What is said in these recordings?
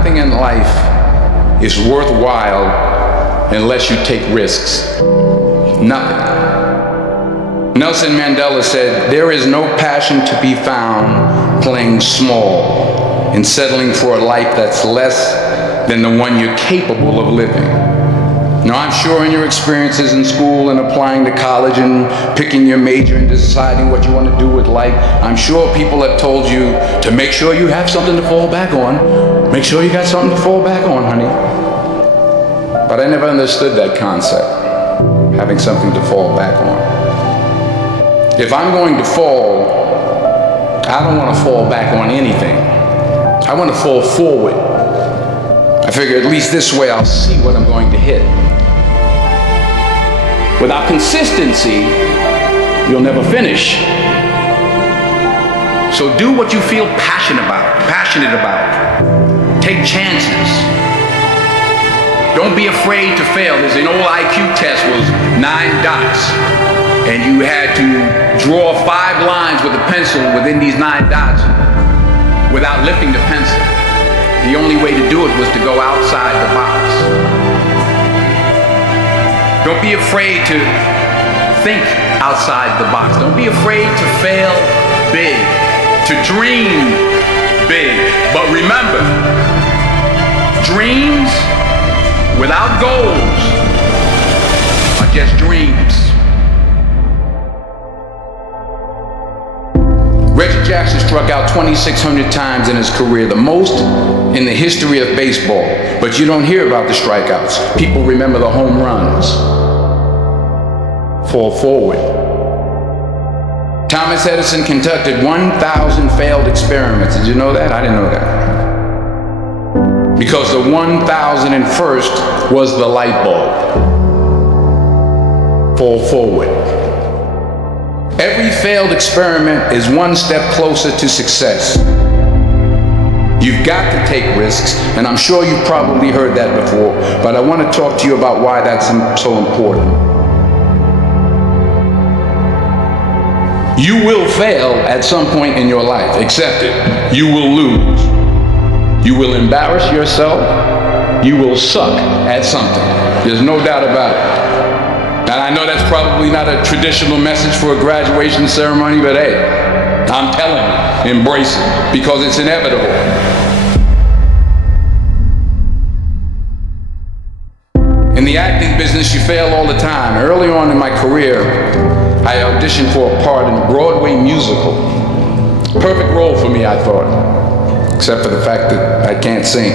nothing in life is worthwhile unless you take risks. Nothing. Nelson Mandela said, "There is no passion to be found playing small and settling for a life that's less than the one you're capable of living." Now, I'm sure in your experiences in school and applying to college and picking your major and deciding what you want to do with life, I'm sure people have told you to make sure you have something to fall back on. Make sure you got something to fall back on, honey. But I never understood that concept, having something to fall back on. If I'm going to fall, I don't want to fall back on anything. I want to fall forward. I figure at least this way I'll see what I'm going to hit. Without consistency, you'll never finish. So do what you feel passionate about. Take chances. Don't be afraid to fail. There's an old IQ test was 9 dots, and you had to draw 5 lines with a pencil within these 9 dots without lifting the pencil. The only way to do it was to go outside the box. Don't be afraid to think outside the box. Don't be afraid to fail big, to dream big. But remember, dreams without goals are just dreams. Reggie Jackson struck out 2,600 times in his career, the most in the history of baseball. But you don't hear about the strikeouts. People remember the home runs. Fall forward. Thomas Edison conducted 1,000 failed experiments. Did you know that? I didn't know that. Because the 1,001st was the light bulb. Fall forward. Every failed experiment is one step closer to success. You've got to take risks, and I'm sure you've probably heard that before, but I want to talk to you about why that's so important. You will fail at some point in your life. Accept it. You will lose. You will embarrass yourself. You will suck at something. There's no doubt about it. And I know that's probably not a traditional message for a graduation ceremony, but hey, I'm telling you, embrace it, because it's inevitable. In the acting business, you fail all the time. Early on in my career, I auditioned for a part in a Broadway musical. Perfect role for me, I thought, except for the fact that I can't sing.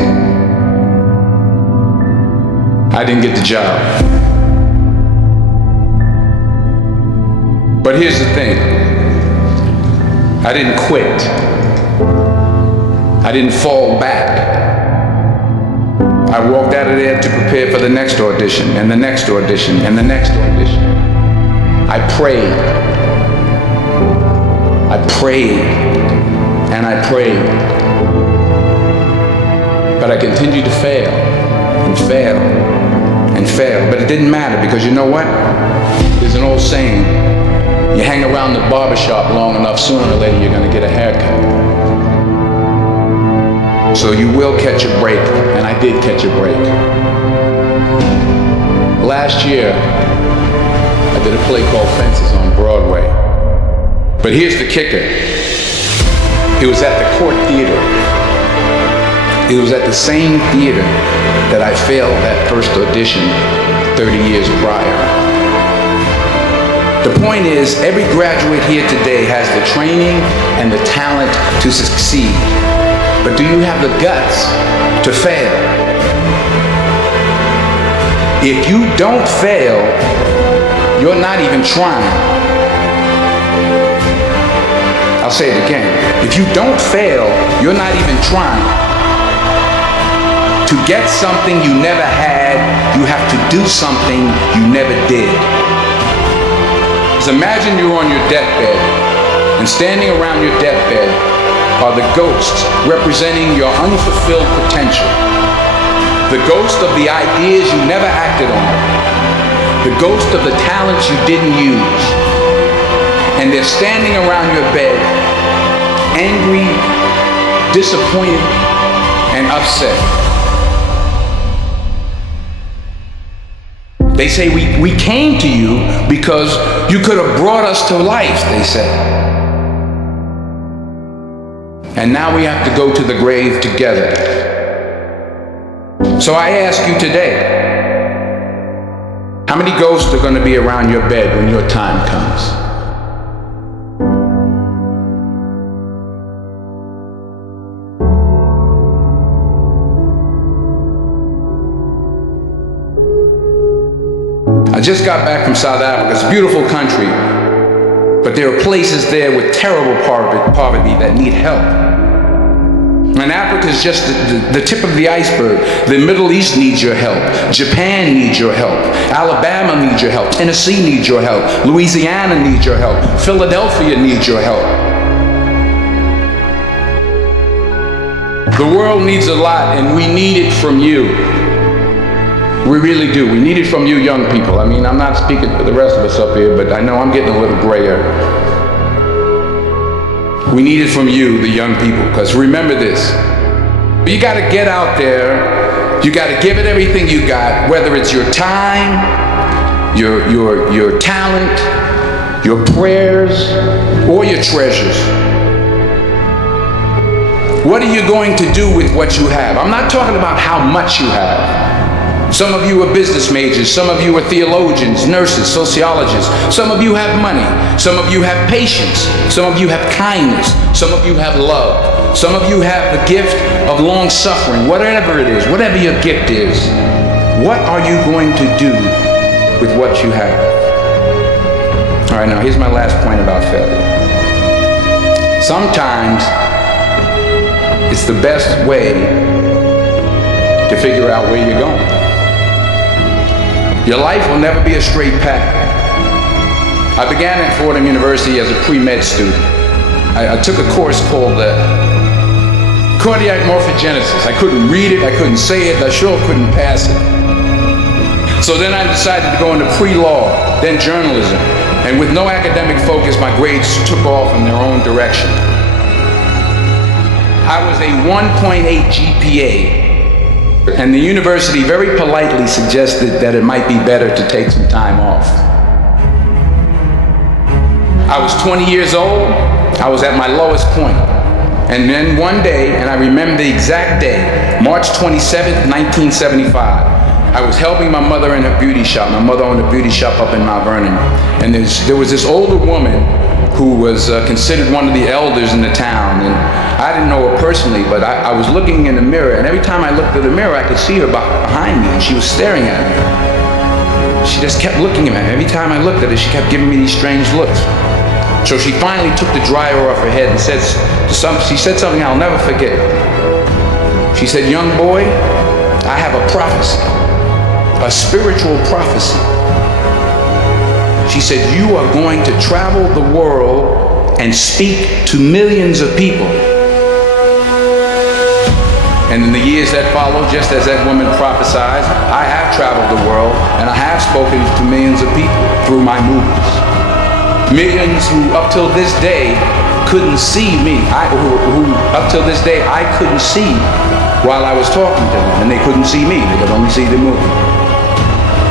I didn't get the job. But here's the thing. I didn't quit. I didn't fall back. I walked out of there to prepare for the next audition, and the next audition, and the next audition. I prayed. I prayed. And I prayed. But I continued to fail, and fail, and fail. But it didn't matter, because you know what? There's an old saying. You hang around the barbershop long enough, sooner or later you're going to get a haircut. So you will catch a break, and I did catch a break. Last year, I did a play called Fences on Broadway. But here's the kicker. It was at the Court Theater. It was at the same theater that I failed that first audition 30 years prior. The point is, every graduate here today has the training and the talent to succeed. But do you have the guts to fail? If you don't fail, you're not even trying. I'll say it again. If you don't fail, you're not even trying. To get something you never had, you have to do something you never did. Imagine you're on your deathbed, and standing around your deathbed are the ghosts representing your unfulfilled potential. The ghost of the ideas you never acted on. The ghost of the talents you didn't use. And they're standing around your bed, angry, disappointed, and upset. They say we came to you because you could have brought us to life, they say. And now we have to go to the grave together. So I ask you today, how many ghosts are going to be around your bed when your time comes? I just got back from South Africa. It's a beautiful country, but there are places there with terrible poverty that need help. And Africa is just the tip of the iceberg. The Middle East needs your help. Japan needs your help. Alabama needs your help. Tennessee needs your help. Louisiana needs your help. Philadelphia needs your help. The world needs a lot, and we need it from you. We really do. We need it from you young people. I mean, I'm not speaking for the rest of us up here, but I know I'm getting a little grayer. We need it from you, the young people, because remember this. You got to get out there. You got to give it everything you got, whether it's your time, your talent, your prayers, or your treasures. What are you going to do with what you have? I'm not talking about how much you have. Some of you are business majors, some of you are theologians, nurses, sociologists, some of you have money, some of you have patience, some of you have kindness, some of you have love, some of you have the gift of long suffering, whatever it is, whatever your gift is. What are you going to do with what you have? All right, now here's my last point about failure. Sometimes it's the best way to figure out where you're going. Your life will never be a straight path. I began at Fordham University as a pre-med student. I took a course called cardiac morphogenesis. I couldn't read it, I couldn't say it, I sure couldn't pass it. So then I decided to go into pre-law, then journalism. And with no academic focus, my grades took off in their own direction. I was a 1.8 GPA. And the university very politely suggested that it might be better to take some time off. I was 20 years old. I was at my lowest point. And then one day, and I remember the exact day, March 27th, 1975, I was helping my mother in her beauty shop. My mother owned a beauty shop up in Mount Vernon. And there was this older woman who was considered one of the elders in the town. And I didn't know her personally, but I was looking in the mirror, and every time I looked at the mirror, I could see her behind me, and she was staring at me. She just kept looking at me. Every time I looked at her, she kept giving me these strange looks. So she finally took the dryer off her head and she said something I'll never forget. She said, "Young boy, I have a prophecy, a spiritual prophecy." She said, "You are going to travel the world and speak to millions of people." And in the years that followed, just as that woman prophesied, I have traveled the world and I have spoken to millions of people through my movies. Millions who up till this day couldn't see me, who up till this day I couldn't see while I was talking to them, and they couldn't see me, they could only see the movie.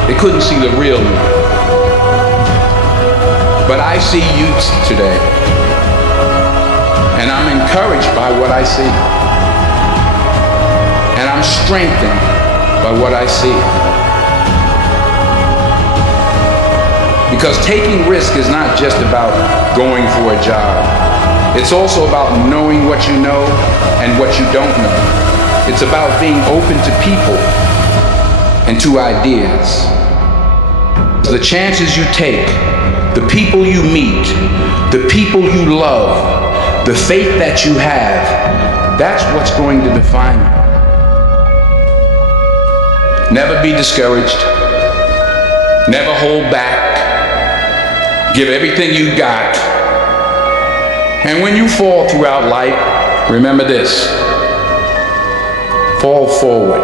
They couldn't see the real me. But I see youths today, and I'm encouraged by what I see. And I'm strengthened by what I see. Because taking risk is not just about going for a job. It's also about knowing what you know and what you don't know. It's about being open to people and to ideas. The chances you take, the people you meet, the people you love, the faith that you have, that's what's going to define you. Never be discouraged. Never hold back. Give everything you got. And when you fall throughout life, remember this: fall forward.